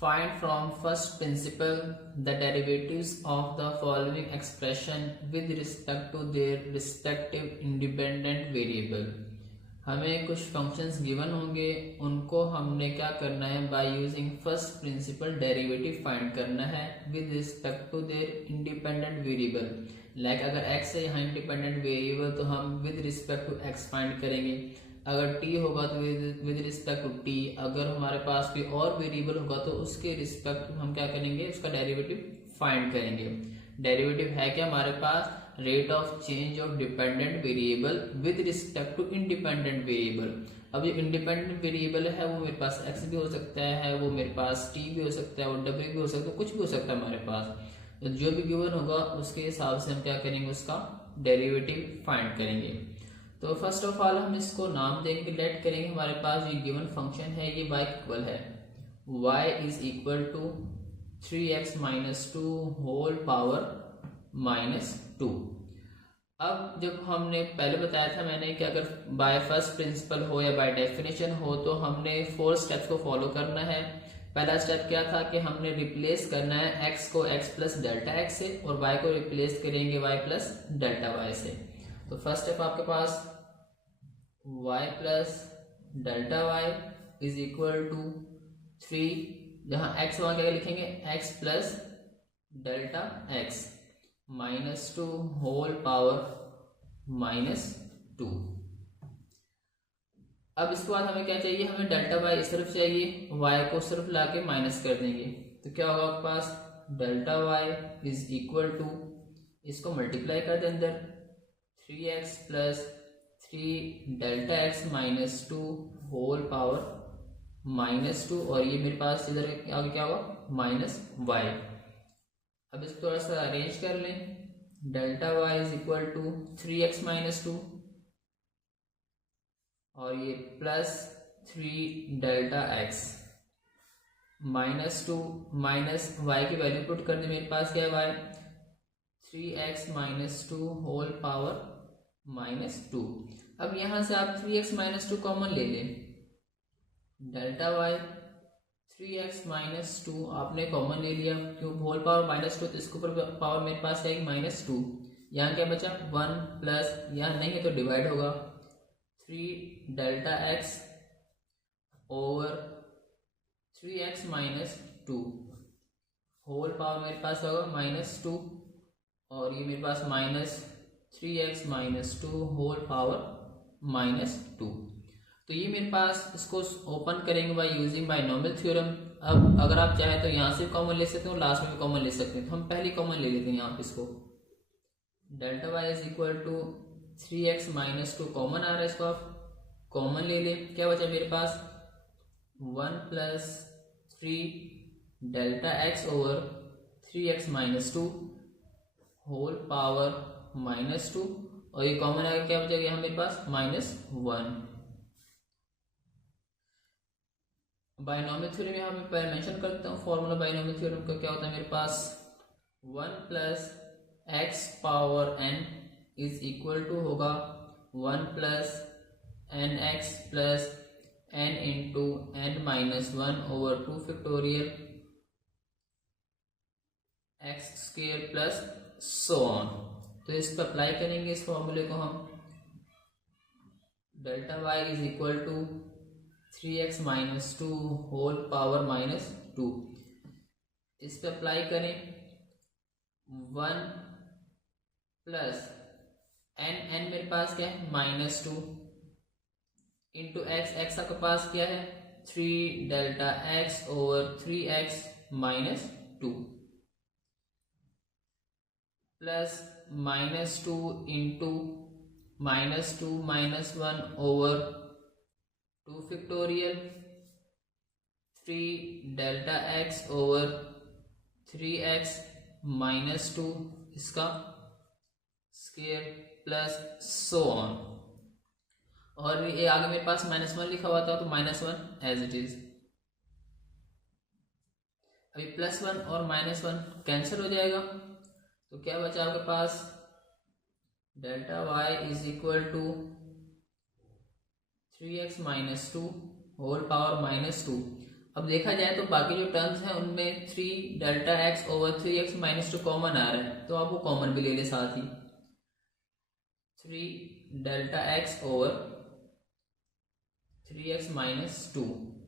Find from first principle the derivatives of the following expression with respect to their respective independent variable. हमें कुछ functions given होंगे, उनको हमने क्या करना है, by using first principle derivative find करना है with respect to their independent variable. Like अगर x है यहाँ इंडिपेंडेंट वेरिएबल तो हम with respect to x find करेंगे, अगर t होगा तो विद रिस्पेक्ट टू t, अगर हमारे पास कोई और वेरिएबल होगा तो उसके रिस्पेक्ट हम क्या करेंगे, उसका डेरिवेटिव फाइंड करेंगे। डेरिवेटिव है क्या हमारे पास, rate of change of dependent variable with respect to independent variable. अब ये इंडिपेंडेंट वेरिएबल है वो मेरे पास x भी हो सकता है, वो मेरे पास t भी हो सकता है, वो w भी हो सकता है, कुछ भी हो सकता है हमारे पास। तो जो भी गिवन होगा उसके हिसाब से हम क्या करेंगे, उसका डेरिवेटिव फाइंड करेंगे। तो फर्स्ट ऑफ ऑल हम इसको नाम देंगे, लेट करेंगे हमारे पास ये गिवन फंक्शन है, ये y इक्वल है, y is equal to 3x minus 2 whole power minus 2। अब जब हमने पहले बताया था मैंने कि अगर बाय फर्स्ट प्रिंसिपल हो या बाय डेफिनेशन हो तो हमने 4 स्टेप्स को फॉलो करना है। पहला स्टेप क्या था कि हमने रिप्लेस करना है x को x प्लस डेल्टा x से और y को रिप्लेस करेंगे y प्लस डेल्टा y से। तो फर्स्ट स्टेप आपके पास y plus delta y is equal to 3, जहां x वहां क्या लिखेंगे, x plus delta x minus 2 whole power minus 2। अब इसके बाद हमें क्या चाहिए, हमें डेल्टा y इस तरफ चाहिए, y को सिर्फ लाके माइनस कर देंगे तो क्या होगा आपके पास, delta y is equal to, इसको मल्टीप्लाई कर दे अंदर, 3x plus 3 delta x minus 2 whole power minus 2, और ये मेरे पास इधर आगे क्या होगा, माइनस y। अब इसको थोड़ा सा अरेंज कर लें, delta y is equal to 3x minus 2 और ये plus 3 delta x minus 2 minus y की वैल्यू पुट कर दे, मेरे पास क्या है y, 3x minus 2 whole power minus 2। अब यहां से आप 3x माइनस 2 कॉमन ले लें, डेल्टा y 3x माइनस 2 आपने कॉमन ले लिया, क्यों होल पावर माइनस 2 तो इसके ऊपर पावर मेरे पास है माइनस 2, यहाँ क्या बचा 1 प्लस, यहाँ नहीं है तो डिवाइड होगा, 3 delta x over 3x minus 2 whole power मेरे पास होगा माइनस 2, और ये मेरे पास minus 3x minus 2 whole power minus 2। तो ये मेरे पास, इसको ओपन करेंगे बाय यूजिंग बायनोमियल थ्योरम। अब अगर आप चाहे तो यहाँ से कॉमन ले सकते हो, लास्ट में भी कॉमन ले सकते हैं, तो हम पहले कॉमन ले लेते हैं यहाँ पे इसको, delta y is equal to 3x minus 2 common आ रहा है, इसको आप कॉमन ले लें, क्या बचा मेरे पास 1 plus 3 delta x over 3x minus 2 whole power minus 2, और ये कॉमन आएगा, क्या बचेगा यहाँ मेरे पास माइनस 1। बायनोमियल थ्योरम यहाँ पे मेंशन करता हूँ, फॉर्मूला बायनोमियल थ्योरम का क्या होता है, मेरे पास 1 plus x power n is equal to होगा 1 plus n x plus n into n minus 1 over 2 factorial x square plus so on. तो इस पर अप्लाई करेंगे इस फॉर्मूले को हम, delta y is equal to 3x minus 2 whole power minus 2, इस पे अप्लाई करें 1 प्लस n मेरे पास क्या है माइनस 2 इंटू x आपके पास क्या है 3 delta x over 3x minus 2 plus minus 2 into minus 2 minus 1 over 2 factorial 3 delta x over 3x minus 2 इसका स्क्वायर प्लस सो ऑन, और ये आगे मेरे पास माइनस 1 लिखा हुआ था तो माइनस 1 एज इट इज। अभी प्लस 1 और माइनस 1 कैंसिल हो जाएगा, तो क्या बचा आपके पास, delta y is equal to 3x minus 2 whole power minus 2। अब देखा जाए तो बाकी जो टर्म्स हैं उनमें 3 delta x over 3x minus 2 common आ रहा है, तो आप वो कॉमन भी ले लें साथ ही। 3 delta x over 3x minus 2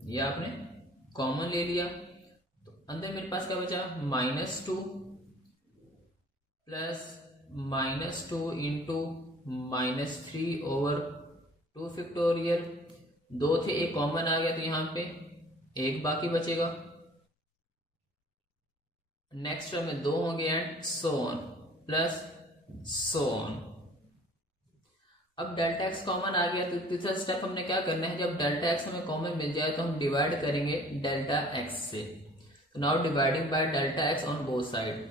ये आपने कॉमन ले लिया, तो अंदर मेरे पास क्या बचा -2 प्लस -2 इंटू -3 ओवर 2 फैक्टोरियल। 2 थे, एक कॉमन आ गया तो यहाँ पे एक बाकी बचेगा। नेक्स्ट टर्म में 2 होंगे and so on plus so on. अब डेल्टा एक्स कॉमन आ गया तो तीसरा स्टेप हमने क्या करना है, जब डेल्टा एक्स हमें कॉमन मिल जाए तो हम डिवाइड करेंगे डेल्टा एक्स से। तो now dividing by delta x on both side.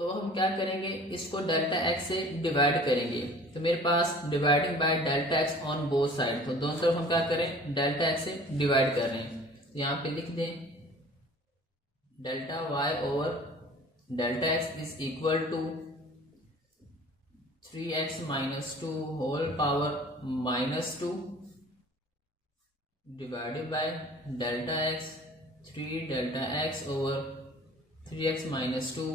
तो हम क्या करेंगे, इसको डेल्टा एक्स से डिवाइड करेंगे, तो मेरे पास dividing by delta x on both side, तो दोनों तरफ हम क्या करें डेल्टा एक्स से डिवाइड कर रहे हैं। तो यहाँ पे लिख दें delta y over delta x is equal to 3x minus 2 whole power -2 divided by delta x 3 delta x over 3x minus 2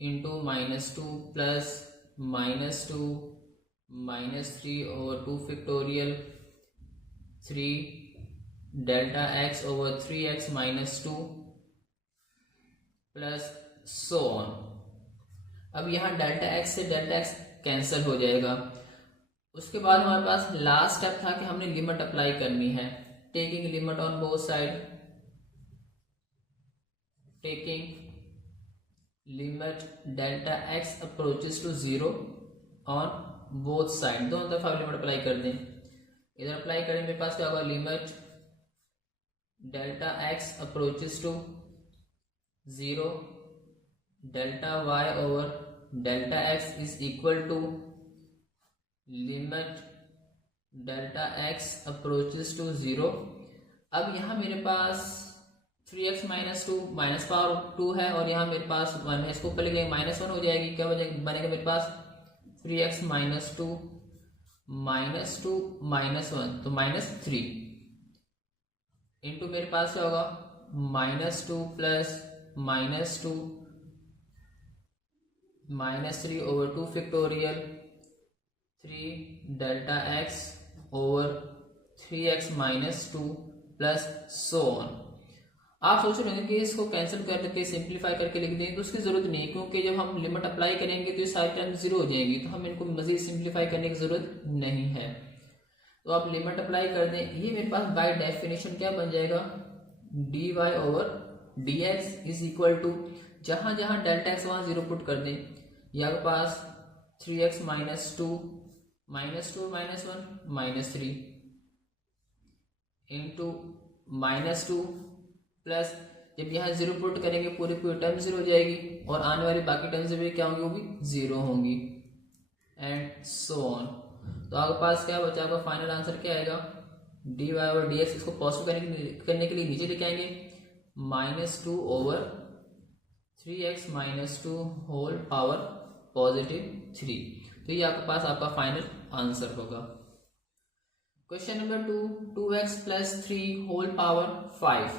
into -2 plus -2 -3 over 2 factorial 3 delta x over 3x minus 2 plus so on. अब यहाँ delta x से delta x cancel हो जाएगा। उसके बाद हमारे पास last step था कि हमने लिमिट अप्लाई करनी है। Taking limit on both side, taking limit delta x approaches to 0 on both side, दोनों तरफ आप लिमिट अप्लाई कर दें। इधर अप्लाई करें मेरे पास क्या होगा, limit delta x approaches to 0 delta y over delta x is equal to limit delta x approaches to 0। अब यहाँ मेरे पास 3x माइनस 2 माइनस पावर 2 है और यहाँ मेरे पास 1 है, इसको ऊपर लिख देंगे -1 हो जाएगी। क्या बनेगा मेरे पास 3x माइनस 2 -1 तो -3 इंटू मेरे पास क्या होगा -2 plus -2 -3 over 2 factorial 3 delta x over 3x minus 2 plus so on. आप सोच रहे होंगे कि इसको कैंसिल करके सिंप्लीफाई करके लिख देंगे, तो उसकी जरूरत नहीं, क्योंकि जब हम लिमिट अप्लाई करेंगे तो ये सारी टर्म 0 हो जाएंगी, तो हम इनको मजीद सिंप्लीफाई करने की जरूरत नहीं है। तो आप लिमिट अप्लाई कर दें, ये मेरे पास बाय डेफिनेशन क्या बन जाएगा, dy over dx is equal to, जहां जहां डेल्टा एक्स वहां 0 पुट कर दें, यहाँ के पास 3x माइनस 2 -2 -1 -3 इंटू -2 प्लस, जब यहाँ 0 पुट करेंगे पूरी टर्म 0 हो जाएगी और आने वाली बाकी टर्म्स भी क्या होंगी, वो भी 0 होंगी एंड सो ऑन। तो आपके पास क्या बचा, आपका फाइनल आंसर क्या आएगा, dy ओवर dx। इसको पॉजिटिव करने के लिए नीचे लेके आएंगे -2 over 3x minus 2 whole power +3। तो ये आपके पास आपका फाइनल आंसर होगा। Question number 2, 2x plus 3 whole power 5।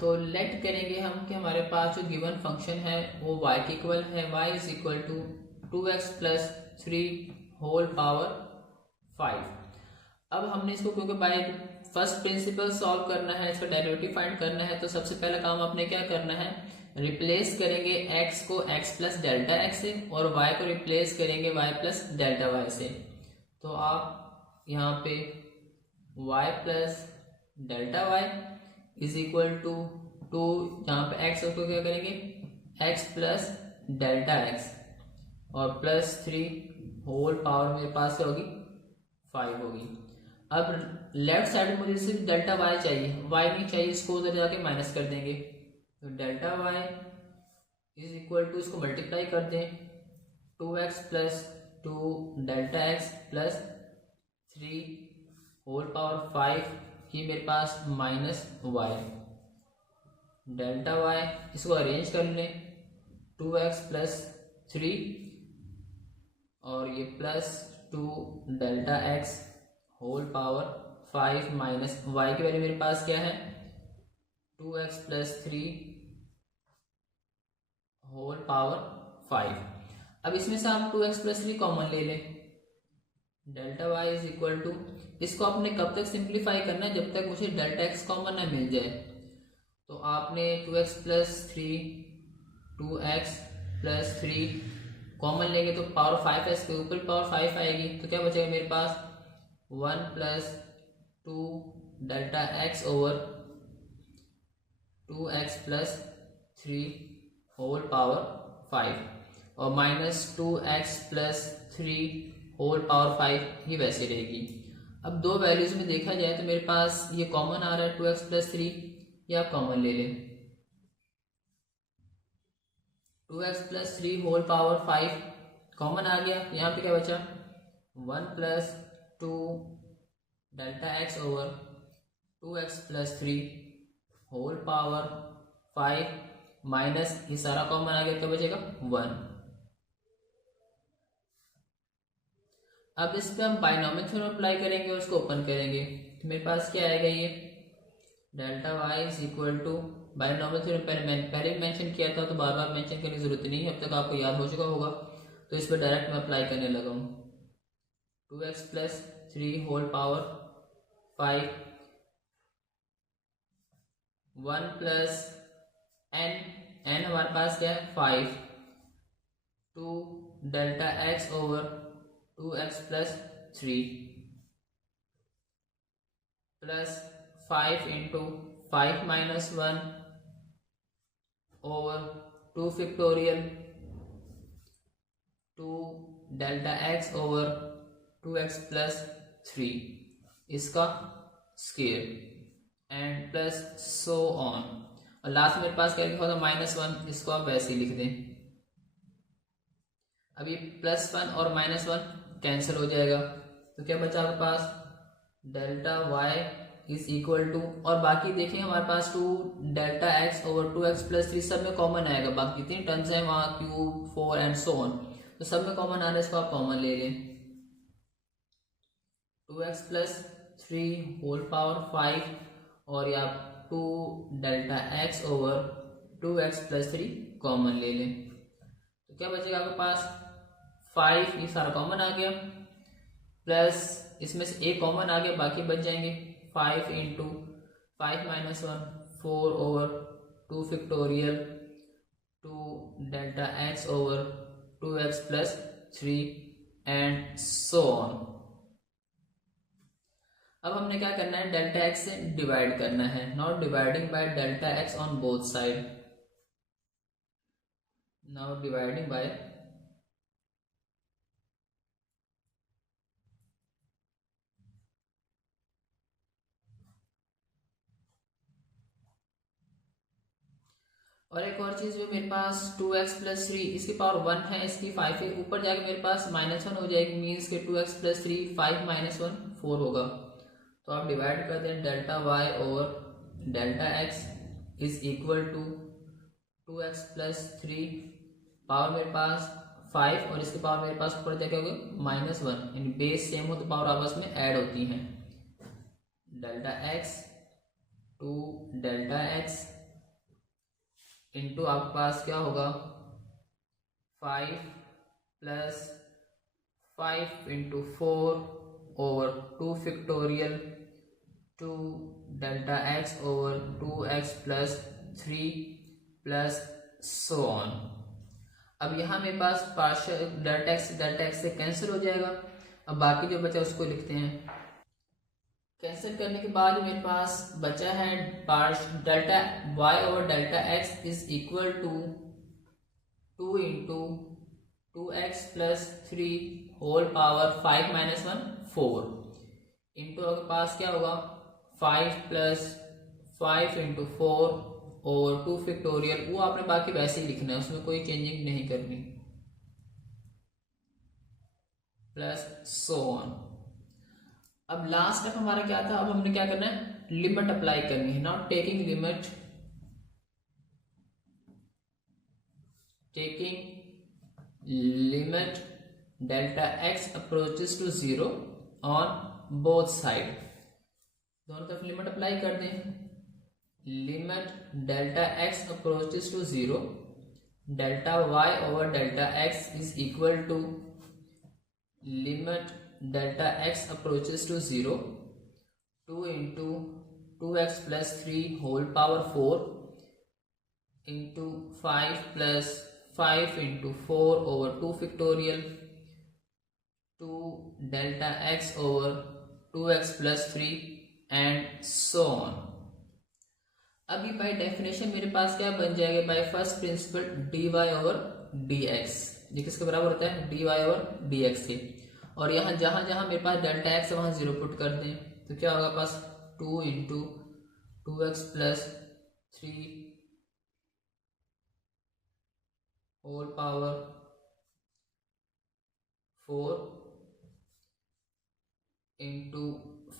तो लेट करेंगे हम कि हमारे पास जो गिवन फंक्शन है वो y के इक्वल है, y is equal to 2x plus 3 whole power 5। अब हमने इसको क्योंकि बाय फर्स्ट प्रिंसिपल सॉल्व करना है, इसका डेरिवेटिव फाइंड करना है, तो सबसे पहला काम आपने क्या करना है, रिप्लेस करेंगे x को x प्लस डेल्टा x से और y को रिप्लेस करेंगे y प्लस डेल्टा y से। तो आप यहाँ पे y plus delta y is equal to 2, जहाँ पे x को क्या करेंगे x प्लस डेल्टा x और +3 होल पावर मेरे पास क्या होगी 5 होगी। अब लेफ्ट साइड में मुझे सिर्फ डेल्टा y चाहिए, y नहीं चाहिए, इसको उधर जाके माइनस कर देंगे। तो delta y is equal to, इसको मल्टीप्लाई कर दें 2x plus 2 delta x plus 3 whole power 5, ये मेरे पास -y डेल्टा y, इसको अरेंज कर लें 2x प्लस 3 और ये +2 delta x whole power 5 minus y की वैल्यू मेरे पास क्या है 2x प्लस 3 होल पावर 5। अब इसमें से आप 2x प्लस 3 कॉमन ले लें, delta y is equal to, इसको आपने कब तक सिंप्लीफाई करना है जब तक मुझे डेल्टा एक्स कॉमन ना मिल जाए। तो आपने 2x plus 3 2x plus 3 common लेंगे तो पावर 5 है, इसके ऊपर पावर 5 आएगी, तो क्या बचेगा मेरे पास 1 plus 2 delta x over 2x plus 3 whole power 5 और minus 2x plus 3 whole power 5 ही वैसे रहेगी। अब दो वैल्यूज में देखा जाए तो मेरे पास ये कॉमन आ रहा है 2x प्लस 3, ये आप कॉमन ले लें, 2x plus 3 whole power 5 common आ गया। यहाँ पे क्या बचा 1 plus 2 delta x over 2x plus 3 whole power 5 minus ये सारा कॉमन आ गया, क्या बचेगा 1। अब इस पे हम बाइनोमियल थ्योरम अप्लाई करेंगे और उसको ओपन करेंगे, तो मेरे पास क्या आएगा ये delta y is equal to, binomial theorem पहले भी मेंशन किया था तो बार बार मेंशन करने की जरूरत नहीं है, अब तक आपको याद हो चुका होगा, तो इस पर डायरेक्ट मैं अप्लाई करने लगा हूँ। 2x plus 3 whole power 5 1 plus n हमारे पास क्या है 5 2 delta x over 2x plus 3 plus 5 into 5 minus 1 over 2 factorial 2 delta x over 2x plus 3 इसका square and plus so on, और लास्ट में मेरे पास क्या लिखा होता -1, इसको आप वैसे ही लिख दें। अभी +1 और -1 कैंसिल हो जाएगा, तो क्या बचा आपके पास delta y is equal to, और बाकी देखें हमारे पास 2 delta x over 2x plus 3 सब में कॉमन आएगा, बाकी जितनी टर्म्स हैं वहाँ क्यूब 4 एंड सो ऑन, तो सब में कॉमन आ रहा है, इसको आप कॉमन ले लें। 2x प्लस 3 होल पावर 5 और या 2 delta x over 2x plus 3 common ले लें, तो क्या बचेगा आपके पास 5, ये सारा कॉमन आ गया, प्लस इसमें से एक कॉमन आ गया, बाकी बच जाएंगे 5 into 5 minus 1 4 over 2 factorial 2 delta x over 2x plus 3 and so on. अब हमने क्या करना है डेल्टा एक्स से डिवाइड करना है, not dividing by delta x on both side, now dividing bye और एक और चीज भी मेरे पास 2x प्लस 3 इसकी पावर 1 है, इसकी 5 है, ऊपर जाके मेरे पास -1 हो जाएगी, मीन्स के 2x प्लस 3 5 माइनस 1 4 होगा, तो आप डिवाइड कर दें delta y over delta x is equal to 2x plus 3 power मेरे पास 5 और इसकी पावर मेरे पास ऊपर जाके होगा -1, यानी बेस सेम हो तो पावर आपस में ऐड होती हैं, delta x to delta x into आपके पास क्या होगा 5 plus 5 into 4 over 2 factorial 2 delta x over 2x plus 3 plus so on. अब यहाँ मेरे पास पार्शियल डेल्टा एक्स से कैंसिल हो जाएगा, अब बाकी जो बचा उसको लिखते हैं। कैंसिल करने के बाद मेरे पास बचा है delta y over delta x is equal to 2 into 2x plus 3 whole power 5 minus 1 4 into आपके पास क्या होगा 5 प्लस 5 इंटू 4 ओवर 2 फैक्टोरियल, वो आपने बाकी वैसे ही लिखना है, उसमें कोई चेंजिंग नहीं करनी, प्लस सो ऑन। अब लास्ट स्टेप हमारा क्या था, अब हमने क्या करना है लिमिट अप्लाई करनी है, not taking limit delta x approaches to 0 on both side, दोनों तरफ लिमिट अप्लाई कर दें। Limit delta x approaches to 0, delta y over delta x is equal to limit delta x approaches to 0 2 into 2x plus 3 whole power 4 into 5 plus 5 into 4 over 2 factorial 2 delta x over 2x plus 3 and so on. अभी by definition मेरे पास क्या बन जाएगा, bye first principal dy over dx, ये किसके बराबर होता है, dy ओवर dx के। और यहाँ जहां जहां मेरे पास डेल्टा एक्स है वहां 0 पुट कर दें तो क्या होगा पास 2 into 2x plus 3 whole power 4 into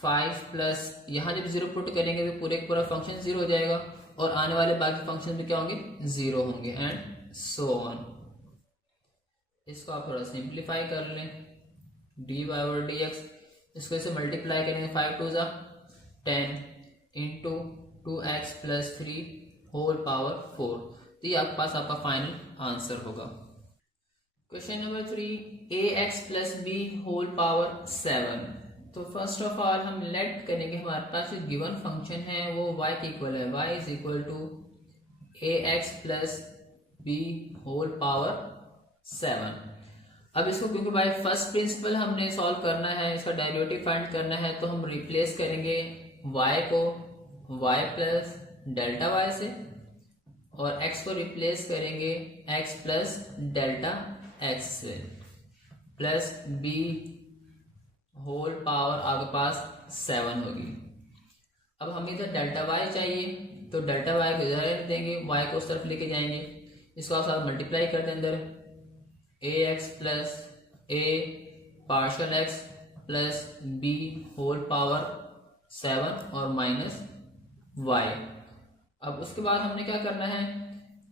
5 plus यहाँ जब 0 पुट करेंगे तो पूरा फंक्शन 0 हो जाएगा और आने वाले बाकी फंक्शन भी क्या होंगे, 0 होंगे एंड सो ऑन। इसको आप थोड़ा सिंप्लीफाई कर लें, dy ओवर dx, इसको इसे मल्टीप्लाई करेंगे 5 to 10 into 2x plus 3 whole power 4, तो ये आपके पास आपका फाइनल आंसर होगा। Question number 3, ax plus b whole power 7। तो फर्स्ट ऑफ ऑल हम लेट करेंगे हमारे पास जो गिवन फंक्शन है वो y के इक्वल है, y is equal to ax plus b whole power 7। अब इसको क्योंकि बाय फर्स्ट प्रिंसिपल हमने सॉल्व करना है, इसका डेरिवेटिव फाइंड करना है, तो हम रिप्लेस करेंगे y को y प्लस डेल्टा y से और x को रिप्लेस करेंगे x प्लस डेल्टा x से प्लस b होल पावर आपके पास 7 होगी। अब हमें इधर डेल्टा y चाहिए तो डेल्टा y को इधर रख देंगे, y को उस तरफ लेके जाएंगे, इसको आप साथ मल्टीप्लाई कर दें अंदर ax plus a partial x plus b whole power 7 और माइनस y। अब उसके बाद हमने क्या करना है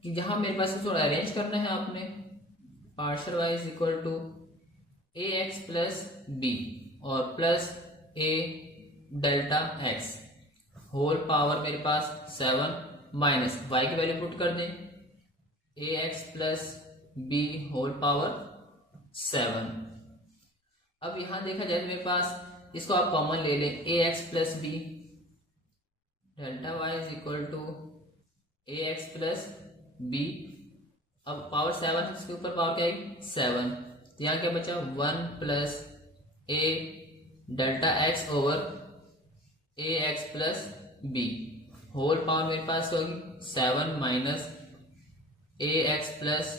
कि जहां मेरे पास इसको अरेंज करना है आपने, partial y is equal to ax plus b और plus a delta x whole power मेरे पास 7 माइनस y की वैल्यू पुट कर दें ax plus b whole power 7। अब यहां देखा जाए तो मेरे पास इसको आप कॉमन ले लें ax plus b, delta y is equal to ax plus b। अब पावर 7 इसके ऊपर पावर क्या आएगी 7, तो यहाँ क्या बचा 1 plus a delta x over ax plus b whole power मेरे पास होगी 7 minus ax plus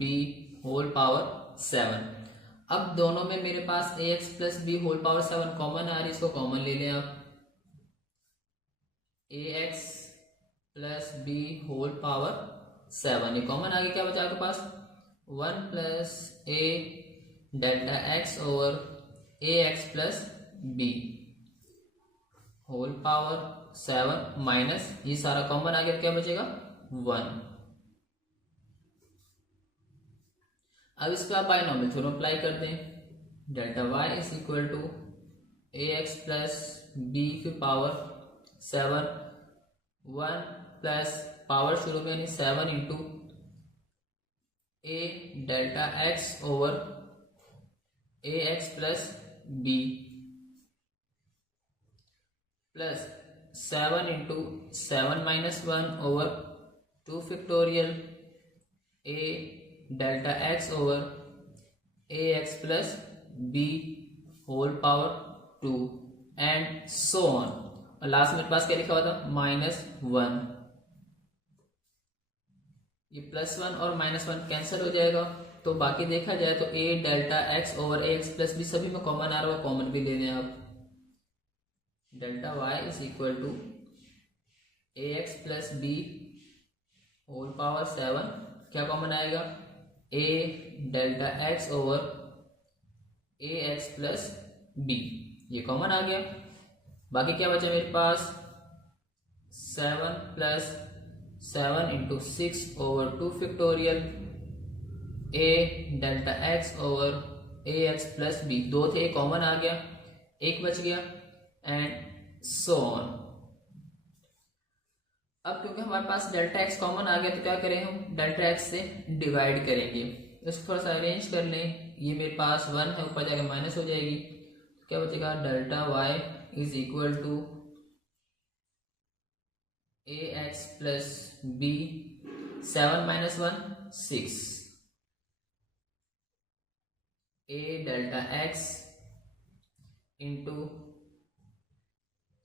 b whole power 7। अब दोनों में मेरे पास ax plus b whole power 7 common आ रही है, इसको कॉमन ले लें आप, ax plus b whole power 7 ये कॉमन आ गया, क्या बचा आपके पास 1 plus a delta x over ax plus b whole power 7 minus ये सारा कॉमन आ गया, क्या बचेगा 1। अब इसका आप बायनॉमियल थ्योरम अप्लाई कर दें, delta y is equal to ax plus b की पावर 7 1 प्लस पावर शुरू में यानी 7 into a delta x over ax plus b plus 7 into 7 minus 1 over 2 factorial a delta x over ax plus b whole power 2 and so on. और last मेरे पास क्या लिखा हुआ था -1, ये +1 और -1 कैंसिल हो जाएगा, तो बाकी देखा जाए तो a delta x over ax plus b सभी में कॉमन आ रहा है, कॉमन भी ले लें आप। Delta y is equal to ax plus b whole power 7, क्या कॉमन आएगा a delta x over ax plus b, ये कॉमन आ गया। बाकी क्या बचा मेरे पास 7 plus 7 into 6 over 2 factorial a delta x over ax plus b, दो थे कॉमन आ गया, एक बच गया एंड सो ऑन। अब क्योंकि हमारे पास डेल्टा एक्स कॉमन आ गया तो क्या करें, हम डेल्टा एक्स से डिवाइड करेंगे। इसको थोड़ा सा अरेंज कर लें, ये मेरे पास 1 है, ऊपर जाकर माइनस हो जाएगी, क्या बचेगा, delta y is equal to a x plus b, 7 minus 1 6, a delta x into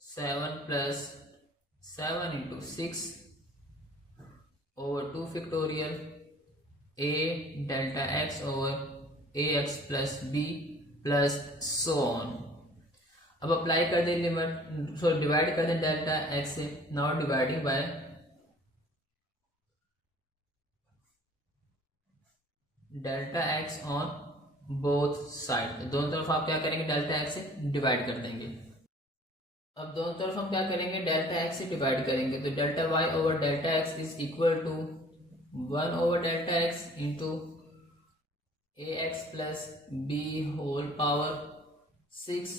7 plus 7 into 6 over 2 factorial a delta x over a x plus b plus so on. अब अप्लाई कर दें limit, so divide कर दें delta x से, now dividing by delta x on both side. दोनों तरफ आप क्या करेंगे, डेल्टा एक्स से डिवाइड कर देंगे। अब दोनों तरफ हम क्या करेंगे, डेल्टा एक्स से डिवाइड करेंगे, तो delta y over delta x is equal to 1 over delta x into a x plus b whole power 6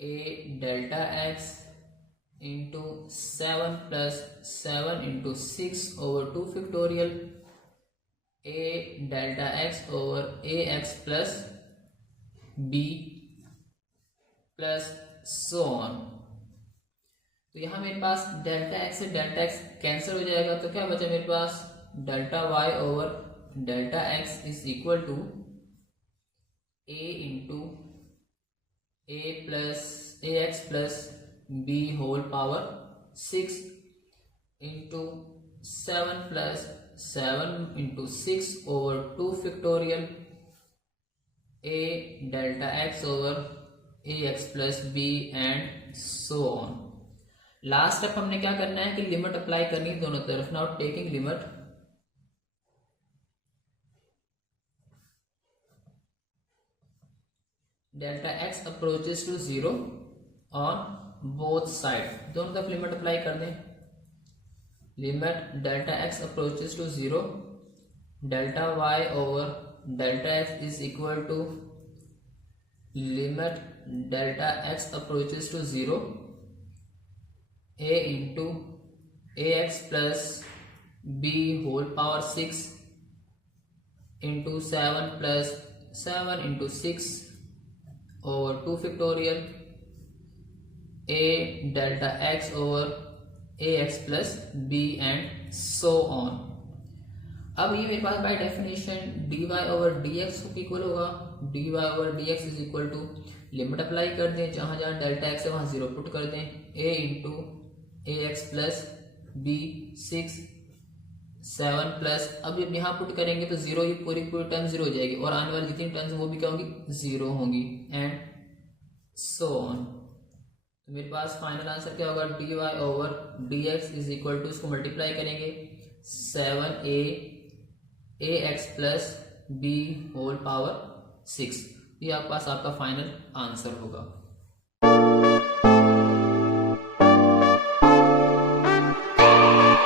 a delta x into 7 plus 7 into 6 over 2 factorial a delta x over a x plus b plus so on. तो यहाँ मेरे पास delta x से delta x cancel हो जाएगा, तो क्या बचा मेरे पास, delta y over delta x is equal to a into a x plus b whole power 6 into 7 plus 7 into 6 over 2 factorial a delta x over a x plus b and so on. Last step हमने क्या करना है कि limit apply करनी है दोनों तरफ। Now taking limit delta x approaches to 0 on both side, दोनों तरफ लिमिट अप्लाई कर दें। Limit delta x approaches to 0 delta y over delta x is equal to limit delta x approaches to 0 a into a x plus b whole power 6 into 7 plus 7 into 6 over 2 factorial a delta x over a x plus b and so on. अब ये मेरे पास by definition d y over d x को equal होगा, d y over d x is equal to limit apply कर दें, जहां जहां डेल्टा एक्स है वहां 0 पुट कर दें, ए into a x plus B 6 7 plus, अब जब यहाँ पुट करेंगे तो 0, ये पूरी टर्म 0 हो जाएगी और आने वाली जितनी टर्म्स वो भी क्या होंगी, 0 होंगी एंड सो ऑन। तो मेरे पास फाइनल आंसर क्या होगा, d y over d x is equal to, इसको मल्टीप्लाई करेंगे 7a a x plus b whole power 6, ये आपके पास आपका फाइनल आंसर होगा।